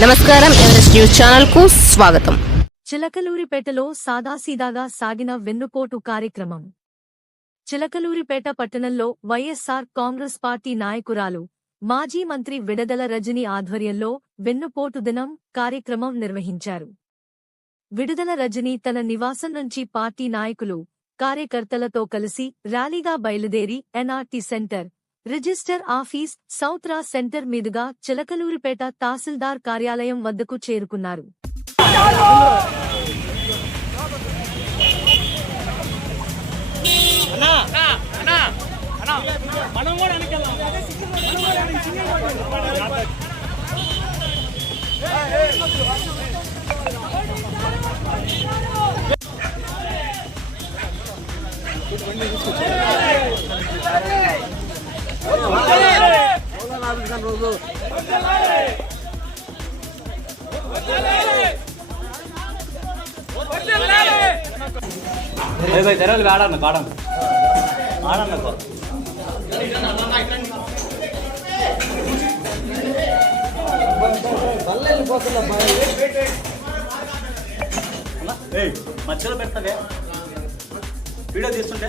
నమస్కారం Everest news ఛానల్కు స్వాగతం. చిలకలూరిపేటలో సాదాసీదాగా సాగిన వెన్నుపోటు కార్యక్రమం. చిలకలూరిపేట పట్టణంలో వైఎస్సార్ కాంగ్రెస్ పార్టీ నాయకురాలు మాజీ మంత్రి విడదల రజని ఆధ్వర్యంలో వెన్నుపోటు దినం కార్యక్రమం నిర్వహించారు. విడుదల రజని తన నివాసం నుంచి పార్టీ నాయకులు కార్యకర్తలతో కలిసి ర్యాలీగా బయలుదేరి ఎన్ఆర్టీ సెంటర్ రిజిస్టర్ ఆఫీస్ సౌత్రా సెంటర్ మీదుగా చిలకలూరిపేట తహసీల్దార్ కార్యాలయం వద్దకు చేరుకున్నారు भाई ఆఫీస్ కానీ రోజు తెరవలు ఆడాను ఆడాను ఆడాను మధ్యలో పెట్టవే వీడియో తీస్తుంటే?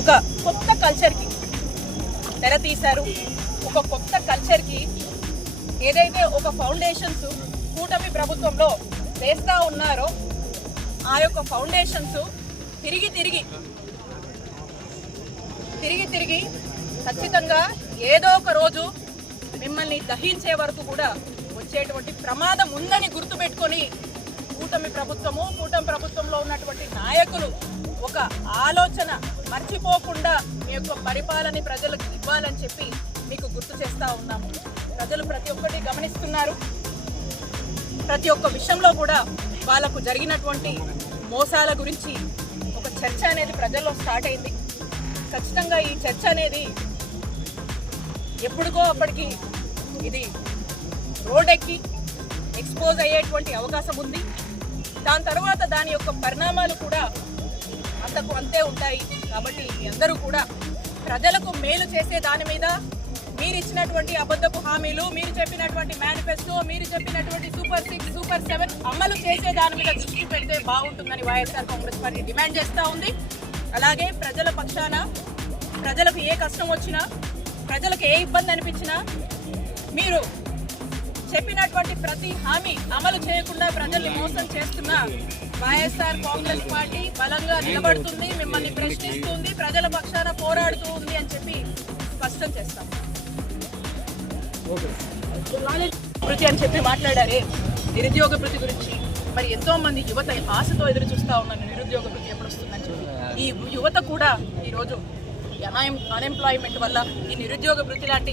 ఒక కొత్త కల్చర్కి తెర తీశారు. ఒక కొత్త కల్చర్కి ఏదైతే ఒక ఫౌండేషన్స్ కూటమి ప్రభుత్వంలో వేస్తూ ఉన్నారో ఆ యొక్క ఫౌండేషన్స్ తిరిగి తిరిగి తిరిగి తిరిగి ఖచ్చితంగా ఏదో ఒక రోజు మిమ్మల్ని దహించే వరకు కూడా వచ్చేటువంటి ప్రమాదం ఉందని గుర్తుపెట్టుకొని కూటమి ప్రభుత్వము కూటమి ప్రభుత్వంలో ఉన్నటువంటి నాయకులు ఒక ఆలోచన మర్చిపోకుండా మీ యొక్క పరిపాలన ప్రజలకు ఇవ్వాలని చెప్పి మీకు గుర్తు చేస్తా ఉన్నాము. ప్రజలు ప్రతి ఒక్కటి గమనిస్తున్నారు. ప్రతి ఒక్క విషయంలో కూడా వాళ్ళకు జరిగినటువంటి మోసాల గురించి ఒక చర్చ అనేది ప్రజల్లో స్టార్ట్ అయింది. ఖచ్చితంగా ఈ చర్చ అనేది ఎప్పుడుకో అప్పటికి ఇది రోడ్డెక్కి ఎక్స్పోజ్ అయ్యేటువంటి అవకాశం ఉంది. దాని తర్వాత దాని యొక్క పరిణామాలు కూడా అంతకు అంతే ఉంటాయి. కాబట్టి అందరూ కూడా ప్రజలకు మేలు చేసే దాని మీద మీరు ఇచ్చినటువంటి అబద్ధపు హామీలు మీరు చెప్పినటువంటి మేనిఫెస్టో మీరు చెప్పినటువంటి సూపర్ సిక్స్ సూపర్ సెవెన్ అమలు చేసే దాని మీద దృష్టి పెడితే బాగుంటుందని వైఎస్ఆర్ కాంగ్రెస్ పార్టీ డిమాండ్ చేస్తూ ఉంది. అలాగే ప్రజల పక్షాన ప్రజలకు ఏ కష్టం వచ్చినా ప్రజలకు ఏ ఇబ్బంది అనిపించినా మీరు చెప్పినటువంటి ప్రతి హామీ అమలు చేయకుండా ప్రజల్ని మోసం చేస్తున్న వైఎస్ఆర్ కాంగ్రెస్ పార్టీ బలంగా నిలబడుతుంది మిమ్మల్ని ప్రశ్నిస్తుంది ప్రజల పక్షాన పోరాడుతూ ఉంది అని చెప్పి స్పష్టం చేస్తాం. వృత్తి అని చెప్పి మాట్లాడారే నిరుద్యోగ వృత్తి గురించి. మరి ఎంతో మంది యువత ఆశతో ఎదురు చూస్తా ఉన్నారు నిరుద్యోగ వృత్తి ఈ యువత కూడా ఈరోజు అన్ఎంప్లాయ్మెంట్ వల్ల ఈ నిరుద్యోగ వృత్తి లాంటి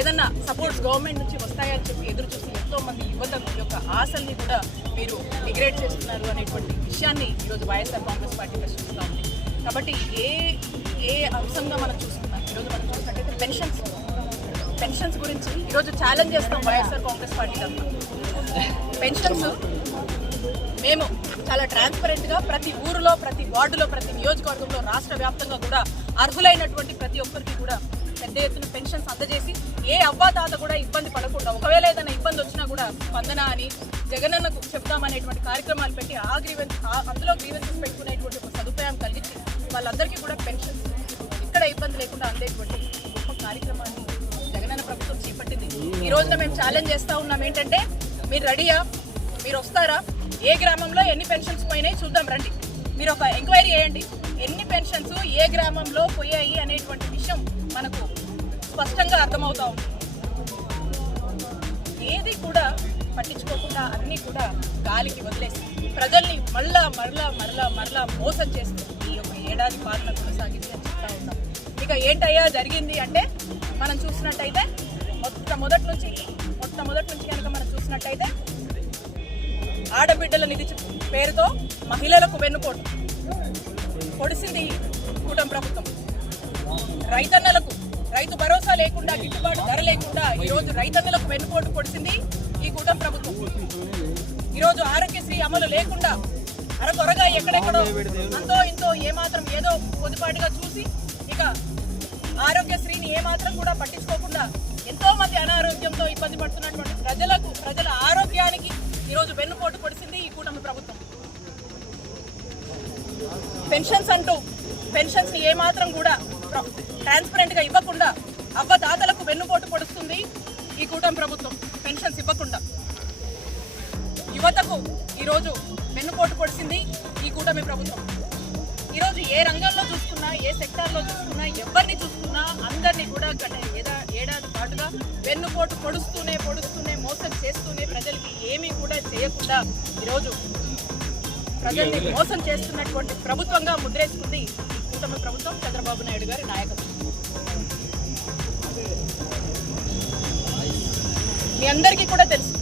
ఏదన్నా సపోర్ట్స్ గవర్నమెంట్ నుంచి వస్తాయని చెప్పి ఎదురు చూసి ఎంతో మంది యువత యొక్క ఆశల్ని కూడా మీరు డిగ్రేడ్ చేస్తున్నారు అనేటువంటి విషయాన్ని ఈరోజు వైఎస్ఆర్ కాంగ్రెస్ పార్టీ ప్రశ్నిస్తూ ఉంది. కాబట్టి ఏ ఏ అంశంగా మనం చూసుకున్నాం? ఈరోజు మనం చూసినట్టయితే పెన్షన్స్. పెన్షన్స్ గురించి ఈరోజు ఛాలెంజ్ చేస్తాం వైఎస్ఆర్ కాంగ్రెస్ పార్టీ తప్ప పెన్షన్స్ మేము చాలా ట్రాన్స్పరెంట్గా ప్రతి ఊరిలో ప్రతి వార్డులో ప్రతి నియోజకవర్గంలో రాష్ట్ర వ్యాప్తంగా కూడా అర్హులైనటువంటి ప్రతి ఒక్కరికి కూడా పెద్ద ఎత్తున పెన్షన్స్ అందజేసి ఏ అవ్వా తాత కూడా ఇబ్బంది పడకుండా ఒకవేళ ఏదైనా ఇబ్బంది వచ్చినా కూడా స్పందన అని జగనన్నకు చెప్తామనేటువంటి కార్యక్రమాలు పెట్టి ఆ గ్రీవెన్స్ అందులో గ్రీవెన్సెస్ పెట్టుకునేటువంటి ఒక సదుపాయం కలిగించి వాళ్ళందరికీ కూడా పెన్షన్స్ ఇక్కడ ఇబ్బంది లేకుండా అందేటువంటి గొప్ప కార్యక్రమాన్ని జగనన్న ప్రభుత్వం చేపట్టింది. ఈ రోజున మేము ఛాలెంజ్ చేస్తూ ఉన్నాం ఏంటంటే మీరు రెడీయా మీరు వస్తారా? ఏ గ్రామంలో ఎన్ని పెన్షన్స్ పోయినాయి చూద్దాం రండి. మీరు ఒక ఎంక్వైరీ చేయండి. ఎన్ని పెన్షన్స్ ఏ గ్రామంలో పోయాయి అనేటువంటి విషయం మనకు స్పష్టంగా అర్థమవుతా ఉంది. ఏది కూడా పట్టించుకోకుండా అన్నీ కూడా గాలికి వదిలేసి ప్రజల్ని మళ్ళా మరలా మరలా మరలా మోసం చేస్తూ ఈ యొక్క ఏడాది పాలన కొనసాగింది అని చెప్తా ఉన్నాం. ఇక ఏంటయ్యా జరిగింది అంటే మనం చూసినట్టయితే మొట్టమొదటి నుంచి మొట్టమొదటి నుంచి కనుక మనం చూసినట్టయితే ఆడబిడ్డల నిధి పేరుతో మహిళలకు వెన్నుపోటు. పొడిసింది కూటమి ప్రభుత్వం. రైతన్నలకు రైతు భరోసా లేకుండా గిట్టుబాటు ధర లేకుండా ఈరోజు రైతన్నలకు వెన్నుపోటు పొడిసింది ఈ కూటమి ప్రభుత్వం. ఈరోజు ఆరోగ్యశ్రీ అమలు లేకుండా అరకొరగా ఎక్కడెక్కడో అంతో ఇంతో ఏమాత్రం ఏదో కొద్దిపాటిగా చూసి ఇక ఆరోగ్యశ్రీని ఏమాత్రం కూడా పట్టించుకోకుండా ఎంతో మంది అనారోగ్యంతో ఇబ్బంది పడుతున్నటువంటి ప్రజలకు ప్రజల ఆరోగ్యానికి ఈరోజు వెన్నుపోటు పొడిసింది ఈ కూటమి ప్రభుత్వం. పెన్షన్స్ అంటూ పెన్షన్స్ని ఏమాత్రం కూడా ట్రాన్స్పరెంట్గా ఇవ్వకుండా అవ్వదాతలకు వెన్నుపోటు పొడుస్తుంది ఈ కూటమి ప్రభుత్వం. పెన్షన్స్ ఇవ్వకుండా. యువతకు ఈరోజు వెన్నుపోటు పొడిసింది ఈ కూటమి ప్రభుత్వం. ఈరోజు ఏ రంగంలో చూసుకున్నా ఏ సెక్టార్లో చూసుకున్నా ఎవరిని చూసుకున్నా అందరినీ కూడా ఏడాది పాటుగా వెన్నుపోటు పొడుస్తూనే పొడుస్తూనే మోసం చేస్తూనే ప్రజలకి ఏమీ కూడా చేయకుండా ఈరోజు ప్రజల్ని మోసం చేస్తున్నటువంటి ప్రభుత్వంగా ముద్రేసుకుంది కూటమి ప్రభుత్వం చంద్రబాబు నాయుడు గారి నాయకత్వం. మీ అందరికీ కూడా తెలుసు.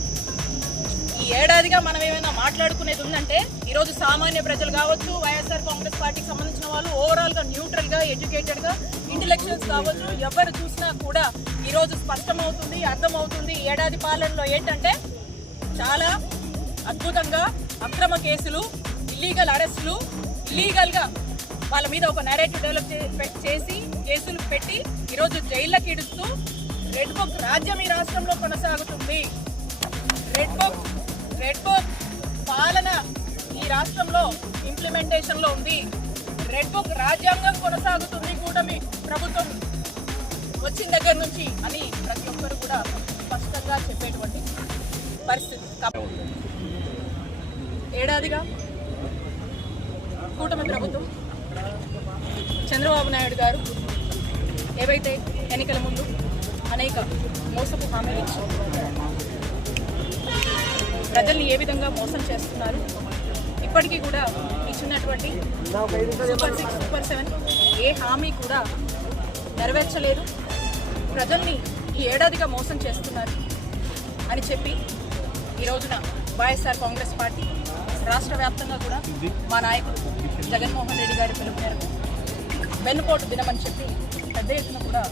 ఈ ఏడాదిగా మనం ఏమైనా మాట్లాడుకునేది ఉందంటే ఈరోజు సామాన్య ప్రజలు కావచ్చు వైఎస్ఆర్ కాంగ్రెస్ పార్టీకి సంబంధించిన వాళ్ళు ఓవరాల్గా ఎడ్యుకేటెడ్గా ఎడ్యుకేటెడ్గా ఇంటలెక్చువల్స్ కావచ్చు ఎవరు చూసినా కూడా ఈరోజు స్పష్టమవుతుంది అర్థమవుతుంది ఏడాది పాలనలో ఏంటంటే చాలా అద్భుతంగా అక్రమ కేసులు ఇల్లీగల్ అరెస్టులు ఇల్లీగల్గా వాళ్ళ మీద ఒక నెరేటివ్ డెవలప్ చేసి కేసులు పెట్టి ఈరోజు జైళ్ళకి ఇడుస్తూ రెడ్ బుక్ రాజ్యం ఈ రాష్ట్రంలో కొనసాగుతుంది. రెడ్ బుక్ రెడ్ బుక్ పాలన ఈ రాష్ట్రంలో ఇంప్లిమెంటేషన్లో ఉంది. రెడ్ బుక్ రాజ్యాంగం కొనసాగుతుంది కూటమి ప్రభుత్వం వచ్చిన దగ్గర నుంచి అని ప్రతి ఒక్కరు కూడా స్పష్టంగా చెప్పేటువంటి పరిస్థితి. ఏడాదిగా కూటమి ప్రభుత్వం చంద్రబాబు నాయుడు గారు ఏవైతే ఎన్నికల ముందు అనేక మోసపు హామీలు ఇచ్చి ప్రజల్ని ఏ విధంగా మోసం చేస్తున్నారు ఇప్పటికీ కూడా ఇచ్చినటువంటి సూపర్ సిక్స్ సూపర్ సెవెన్ ఏ హామీ కూడా నెరవేర్చలేదు. ప్రజల్ని ఈ ఏడాదిగా మోసం చేస్తున్నారు అని చెప్పి ఈ రోజున వైఎస్ఆర్ కాంగ్రెస్ పార్టీ రాష్ట్ర వ్యాప్తంగా కూడా మా నాయకుడు జగన్మోహన్ రెడ్డి గారి పిలుపు మేరకు వెన్నుపోటు దినమని చెప్పి పెద్ద ఎత్తున కూడా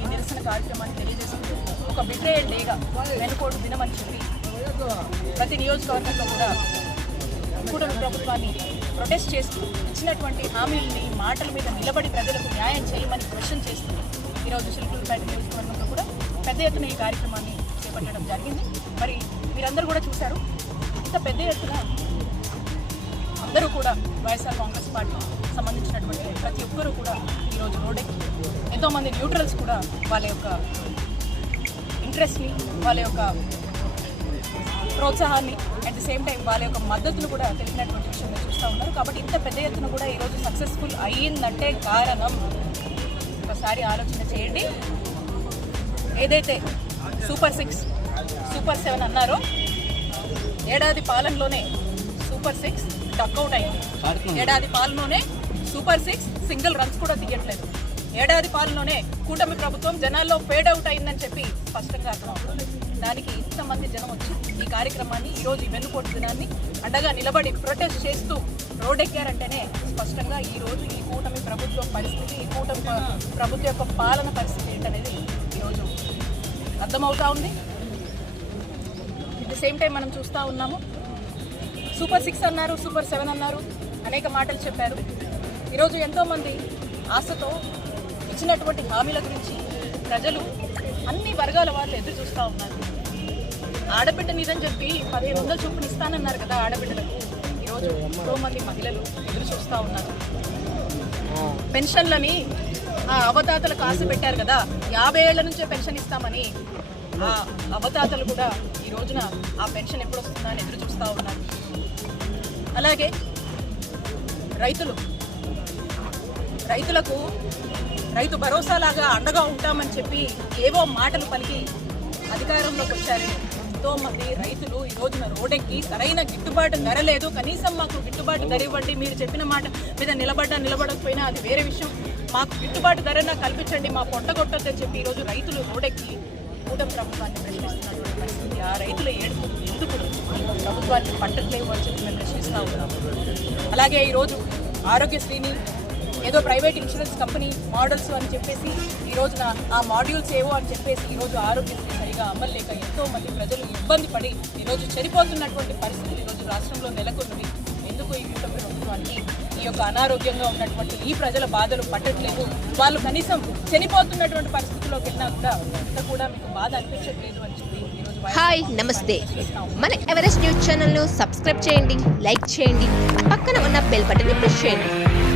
ఈ నిరసన కార్యక్రమాన్ని తెలియజేసింది ఒక బిట్రేయల్ డేగా వెన్నుపోటు దినమని చెప్పి ప్రతి నియోజకవర్గంలో కూడా కూడా ప్రభుత్వాన్ని ప్రొటెస్ట్ చేస్తూ ఇచ్చినటువంటి హామీలని మాటల మీద నిలబడి ప్రజలకు న్యాయం చేయమని క్వశ్చన్ చేస్తూ ఈరోజు శిల్పులపేట నియోజకవర్గంలో కూడా పెద్ద ఎత్తున ఈ కార్యక్రమాన్ని చేపట్టడం జరిగింది. మరి మీరందరూ కూడా చూశారు. ఇంత పెద్ద ఎత్తున అందరూ కూడా వైఎస్ఆర్ కాంగ్రెస్ పార్టీ సంబంధించినటువంటి ప్రతి ఒక్కరూ కూడా ఈరోజు రోడ్డెక్కి ఎంతోమంది న్యూట్రల్స్ కూడా వాళ్ళ యొక్క ఇంట్రెస్ట్ని వాళ్ళ యొక్క ప్రోత్సాహాన్ని అట్ ది సేమ్ టైం వాళ్ళ యొక్క మద్దతును కూడా తెలిపినటువంటి విషయం మీరు చూస్తూ ఉన్నారు. కాబట్టి ఇంత పెద్ద ఎత్తున కూడా ఈరోజు సక్సెస్ఫుల్ అయ్యిందంటే కారణం ఒకసారి ఆలోచన చేయండి. ఏదైతే సూపర్ సిక్స్ సూపర్ సెవెన్ అన్నారో ఏడాది పాలనలోనే సూపర్ సిక్స్ డక్అవుట్ అయింది. ఏడాది పాలనలోనే సూపర్ సిక్స్ సింగిల్ రన్స్ కూడా తీయట్లేదు. ఏడాది పాలనలోనే కూటమి ప్రభుత్వం జనాల్లో ఫేడ్ అవుట్ అయిందని చెప్పి స్పష్టంగా అర్థమవుతుంది. దానికి ఇంతమంది జనం వచ్చి ఈ కార్యక్రమాన్ని ఈ రోజు ఈ వెన్నుపోటు దినాన్ని అండగా నిలబడి ప్రొటెస్ట్ చేస్తూ రోడ్డెక్కారంటేనే స్పష్టంగా ఈరోజు ఈ కూటమి ప్రభుత్వం పరిస్థితి ఈ కూటమి ప్రభుత్వ ప్రభుత్వం యొక్క పాలన పరిస్థితి ఏంటనేది ఈరోజు అర్థమవుతా ఉంది. అట్ ది సేమ్ టైం మనం చూస్తూ ఉన్నాము. సూపర్ సిక్స్ అన్నారు సూపర్ సెవెన్ అన్నారు అనేక మాటలు చెప్పారు. ఈరోజు ఎంతోమంది ఆశతో ఇచ్చినటువంటి హామీల గురించి ప్రజలు అన్ని వర్గాల వాళ్ళు ఎదురు చూస్తూ ఉన్నారు. ఆడబిడ్డ మీదని చెప్పి పదిహేను వందల చొప్పున ఇస్తానన్నారు కదా ఆడబిడ్డలకు. ఈరోజు ఎంతో మంది మహిళలు ఎదురు చూస్తూ ఉన్నారు. పెన్షన్లని ఆ అవతాతలకు ఆశ పెట్టారు కదా యాభై ఏళ్ళ నుంచే పెన్షన్ ఇస్తామని ఆ అవతాతలు కూడా ఈ రోజున ఆ పెన్షన్ ఎప్పుడు వస్తుందా అని ఎదురు చూస్తూ ఉన్నారు. అలాగే రైతులు రైతులకు రైతు భరోసా లాగా అండగా ఉంటామని చెప్పి ఏవో మాటలు పలికి అధికారంలోకి వచ్చారు ఎంతో మంది రైతులు ఈ రోజున రోడ్డెక్కి సరైన గిట్టుబాటు ధర లేదు. కనీసం మాకు గిట్టుబాటు ధర ఇవ్వండి. మీరు చెప్పిన మాట మీద నిలబడ్డా నిలబడకపోయినా అది వేరే విషయం. మాకు గిట్టుబాటు ధర నాకు కల్పించండి. మా పొట్ట కొట్టొద్దని చెప్పి ఈరోజు రైతులు రోడ్డెక్కి కూటమి ప్రభుత్వాన్ని ప్రశ్నిస్తున్నటువంటి పరిస్థితి. ఆ రైతుల ఏడుపు ఎందుకు ప్రభుత్వాన్ని పట్టట్లేవు అని చెప్పి మేము ప్రశ్నిస్తూ ఉన్నాము అలాగే ఈరోజు ఆరోగ్యశ్రీని ఏదో ప్రైవేట్ ఇన్సూరెన్స్ కంపెనీ మోడల్స్ అని చెప్పేసి ఈ రోజున ఆ మాడ్యూల్స్ ఏవో అని చెప్పేసి ఈ రోజు ఆరోగ్యశ్రీ సరిగా అమలు లేక ఎంతో మంది ప్రజలు ఇబ్బంది పడి ఈరోజు చనిపోతున్నటువంటి పరిస్థితులు ఈరోజు రాష్ట్రంలో నెలకొన్నవి. ఎందుకు ఈ కూటమి ప్రభుత్వానికి? ఈ యొక్క అనారోగ్యంగా ఉన్నటువంటి ఈ ప్రజల బాధలు పట్టట్లేదు. వాళ్ళు కనీసం చనిపోతున్నటువంటి పరిస్థితుల్లోకి వెళ్ళినా కూడా ఇంత కూడా మీకు బాధ అనిపించట్లేదు అని చెప్పి ఈరోజు హాయ్ నమస్తే. మన ఎవరెస్ట్ న్యూస్ ఛానల్ను సబ్స్క్రైబ్ చేయండి లైక్ చేయండి పక్కన ఉన్న బెల్ బటన్ని ప్రెస్ చేయండి.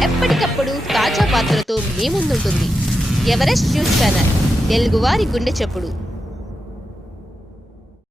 ఎప్పటికప్పుడు తాజా వార్తలతో మీ ముందుంటుంది. ఎవరెస్ట్ న్యూస్ ఛానల్ తెలుగువారి గుండె చెప్పుడు.